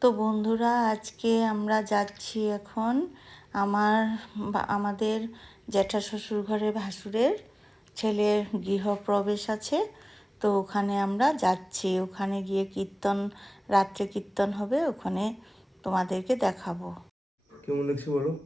তো বন্ধুরা, আজকে আমরা যাচ্ছি এখন আমার বা- আমাদের জ্যাঠা শ্বশুর ঘরে ভাসুরের ছেলের গৃহপ্রবেশ আছে। তো ওখানে আমরা যাচ্ছি। ওখানে গিয়ে কীর্তন, রাত্রে কীর্তন হবে, ওখানে তোমাদেরকে দেখাবো। কেমন লাগছে বলো?